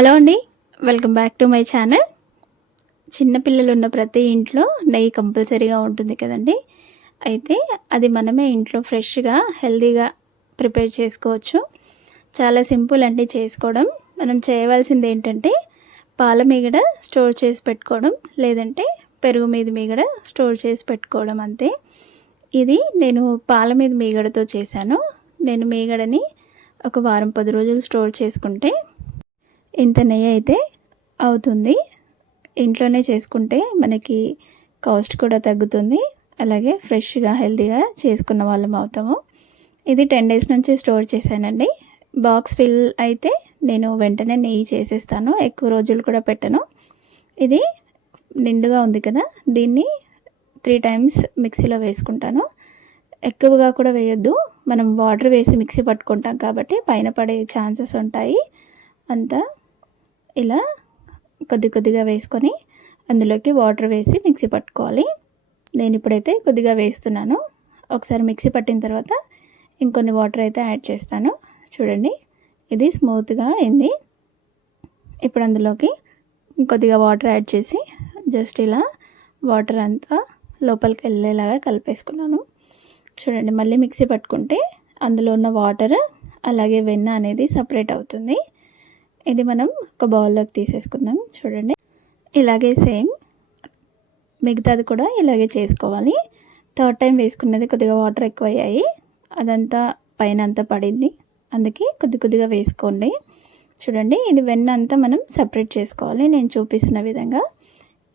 Hello అండి, welcome back to my channel. చిన్నపిల్లలు ఉన్న ప్రతి ఇంట్లో నెయ్యి కంపల్సరీగా ఉంటుంది కదండి. అయితే అది మనమే ఇంట్లో ఫ్రెష్గా హెల్తీగా ప్రిపేర్ చేసుకోవచ్చు. చాలా సింపుల్ అండి చేసుకోవడం. మనం చేయవలసింది ఏంటంటే పాల మీగడ స్టోర్ చేసి పెట్టుకోవడం, లేదంటే పెరుగు మీద మీగడ స్టోర్ చేసి పెట్టుకోవడం అంతే. ఇది నేను పాల మీద మీగడతో చేశాను. నేను మీగడని ఒక వారం 10 రోజులు స్టోర్ చేసుకుంటే ఇంత నెయ్యి అయితే అవుతుంది. ఇంట్లోనే చేసుకుంటే మనకి కాస్ట్ కూడా తగ్గుతుంది, అలాగే ఫ్రెష్గా హెల్తీగా చేసుకున్న వాళ్ళం అవుతాము. ఇది 10 డేస్ నుంచి స్టోర్ చేశానండి. బాక్స్ ఫిల్ అయితే నేను వెంటనే నెయ్యి చేసేస్తాను, ఎక్కువ రోజులు కూడా పెట్టను. ఇది నిండుగా ఉంది కదా, దీన్ని 3 టైమ్స్ మిక్సీలో వేసుకుంటాను. ఎక్కువగా కూడా వేయొద్దు, మనం వాటర్ వేసి మిక్సీ పట్టుకుంటాం కాబట్టి పైన పడే ఛాన్సెస్ ఉంటాయి. అంతా ఇలా కొద్దిగా వేసుకొని అందులోకి వాటర్ వేసి మిక్సీ పట్టుకోవాలి. నేను ఇప్పుడైతే కొద్దిగా వేస్తున్నాను. ఒకసారి మిక్సీ పట్టిన తర్వాత ఇంకొన్ని వాటర్ అయితే యాడ్ చేస్తాను. చూడండి, ఇది స్మూత్గా అయింది. ఇప్పుడు అందులోకి కొద్దిగా వాటర్ యాడ్ చేసి జస్ట్ ఇలా వాటర్ అంతా లోపలికి వెళ్ళేలాగా కలిపేసుకున్నాను. చూడండి, మళ్ళీ మిక్సీ పట్టుకుంటే అందులో ఉన్న వాటర్ అలాగే వెన్న అనేది సపరేట్ అవుతుంది. ఇది మనం ఒక బౌల్లోకి తీసేసుకుందాం. చూడండి, ఇలాగే సేమ్ మిగతాది కూడా ఇలాగే చేసుకోవాలి. 3rd టైం వేసుకున్నది కొద్దిగా వాటర్ ఎక్కువ అయ్యాయి, అదంతా పైన అంతా పడింది, అందుకే కొద్దిగా వేసుకోండి. చూడండి, ఇది వెన్న అంతా మనం సపరేట్ చేసుకోవాలి. నేను చూపిస్తున్న విధంగా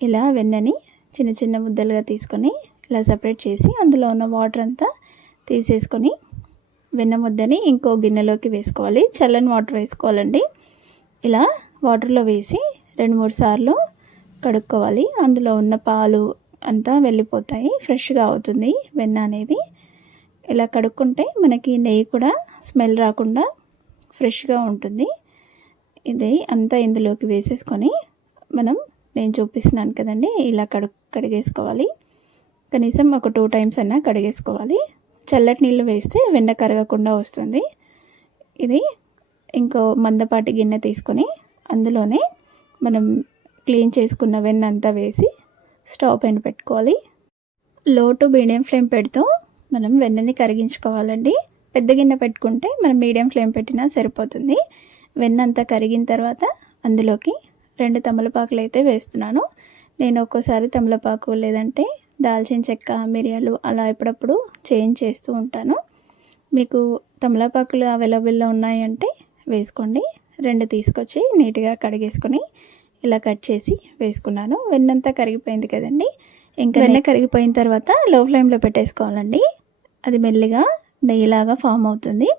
ఇలా వెన్నని చిన్న చిన్న ముద్దలుగా తీసుకొని ఇలా సపరేట్ చేసి అందులో ఉన్న వాటర్ అంతా తీసేసుకొని వెన్న ముద్దని ఇంకో గిన్నెలోకి వేసుకోవాలి. చల్లని వాటర్ వేసుకోవాలండి. ఇలా వాటర్లో వేసి 2-3 సార్లు కడుక్కోవాలి. అందులో ఉన్న పాలు అంతా వెళ్ళిపోతాయి, ఫ్రెష్గా అవుతుంది వెన్న అనేది. ఇలా కడుక్కుంటే మనకి నెయ్యి కూడా స్మెల్ రాకుండా ఫ్రెష్గా ఉంటుంది. ఇది అంతా ఇందులోకి వేసేసుకొని నేను చూపిస్తున్నాను కదండి, ఇలా కడిగేసుకోవాలి. కనీసం ఒక 2 టైమ్స్ అయినా కడిగేసుకోవాలి. చల్లటి నీళ్ళు వేస్తే వెన్న కరగకుండా వస్తుంది. ఇది ఇంకో మందపాటి గిన్నె తీసుకొని అందులోనే మనం క్లీన్ చేసుకున్న వెన్న అంతా వేసి స్టవ్ పైన పెట్టుకోవాలి. లో టు మీడియం ఫ్లేమ్ పెడుతూ మనం వెన్నని కరిగించుకోవాలండి. పెద్ద గిన్నె పెట్టుకుంటే మనం మీడియం ఫ్లేమ్ పెట్టినా సరిపోతుంది. వెన్న అంతా కరిగిన తర్వాత అందులోకి 2 తమలపాకులు అయితే వేస్తున్నాను. నేను ఒక్కోసారి తమలపాకు లేదంటే దాల్చిన చెక్క, మిరియాలు అలా ఎప్పుడప్పుడు చేంజ్ చేస్తూ ఉంటాను. మీకు తమలపాకులు అవైలబుల్లో ఉన్నాయంటే వేసుకోండి. 2 తీసుకొచ్చి నీట్గా కడిగేసుకొని ఇలా కట్ చేసి వేసుకున్నాను. వెన్నంతా కరిగిపోయింది కదండి. ఇంకా వెన్న కరిగిపోయిన తర్వాత లో ఫ్లేమ్లో పెట్టేసుకోవాలండి. అది మెల్లిగా నెయ్యిలాగా ఫామ్ అవుతుంది.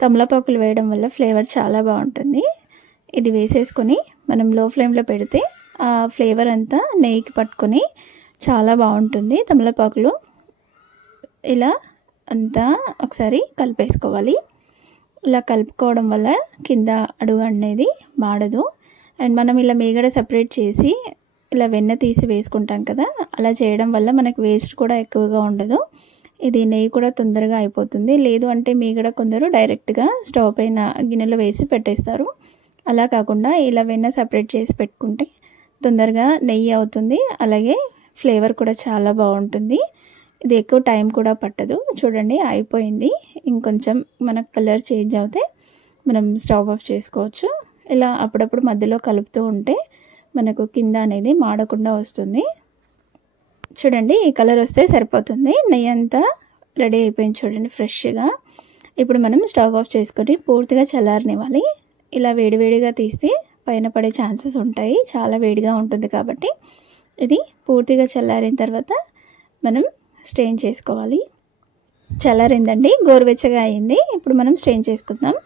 తమలపాకులు వేయడం వల్ల ఫ్లేవర్ చాలా బాగుంటుంది. ఇది వేసేసుకొని మనం లో ఫ్లేమ్లో పెడితే ఆ ఫ్లేవర్ అంతా నెయ్యికి పట్టుకొని చాలా బాగుంటుంది. తమలపాకులు ఇలా అంతా ఒకసారి కలిపేసుకోవాలి. ఇలా కలుపుకోవడం వల్ల కింద అడుగు అనేది మాడదు. అండ్ మనం ఇలా మీగడ సపరేట్ చేసి ఇలా వెన్న తీసి వేసుకుంటాం కదా, అలా చేయడం వల్ల మనకు వేస్ట్ కూడా ఎక్కువగా ఉండదు. ఇది నెయ్యి కూడా తొందరగా అయిపోతుంది. లేదు అంటే మీగడ కొందరు డైరెక్ట్గా స్టవ్ పైన గిన్నెలో వేసి పెట్టేస్తారు. అలా కాకుండా ఇలా వెన్న సపరేట్ చేసి పెట్టుకుంటే తొందరగా నెయ్యి అవుతుంది, అలాగే ఫ్లేవర్ కూడా చాలా బాగుంటుంది. ఇది ఎక్కువ టైం కూడా పట్టదు. చూడండి, అయిపోయింది. ఇంకొంచెం మనకు కలర్ చేంజ్ అవుతే మనం స్టవ్ ఆఫ్ చేసుకోవచ్చు. ఇలా అప్పుడప్పుడు మధ్యలో కలుపుతూ ఉంటే మనకు కింద అనేది మాడకుండా వస్తుంది. చూడండి, ఈ కలర్ వస్తే సరిపోతుంది. నెయ్యి అంతా రెడీ అయిపోయింది చూడండి, ఫ్రెష్గా. ఇప్పుడు మనం స్టవ్ ఆఫ్ చేసుకొని పూర్తిగా చల్లారనివ్వాలి. ఇలా వేడివేడిగా తీస్తే పైన పడే ఛాన్సెస్ ఉంటాయి, చాలా వేడిగా ఉంటుంది కాబట్టి. ఇది పూర్తిగా చల్లారిన తర్వాత మనం స్ట్రెయిన్ చేసుకోవాలి. చల్లారిందండి, గోరువెచ్చగా అయింది. ఇప్పుడు మనం స్ట్రెయిన్ చేసుకుందాం.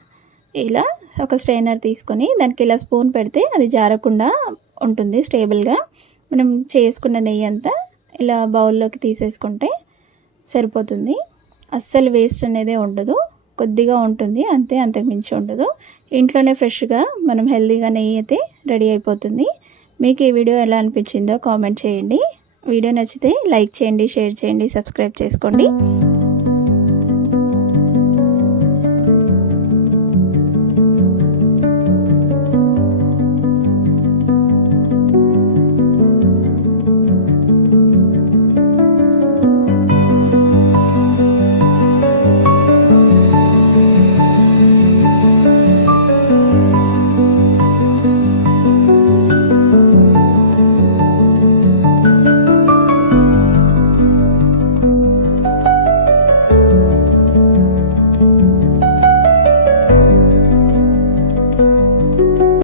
ఇలా ఒక స్ట్రెయినర్ తీసుకొని దానికి ఇలా స్పూన్ పెడితే అది జారకుండా ఉంటుంది స్టేబుల్గా. మనం చేసుకున్న నెయ్యి అంతా ఇలా బౌల్లోకి తీసేసుకుంటే సరిపోతుంది. అస్సలు వేస్ట్ అనేది ఉండదు, కొద్దిగా ఉంటుంది అంతే, అంతకు మించి ఉండదు. ఇంట్లోనే ఫ్రెష్గా మనం హెల్తీగా నెయ్యి అయితే రెడీ అయిపోతుంది. మీకు ఈ వీడియో ఎలా అనిపించిందో కామెంట్ చేయండి. వీడియో నచ్చితే లైక్ చేయండి, షేర్ చేయండి, సబ్స్క్రైబ్ చేసుకోండి.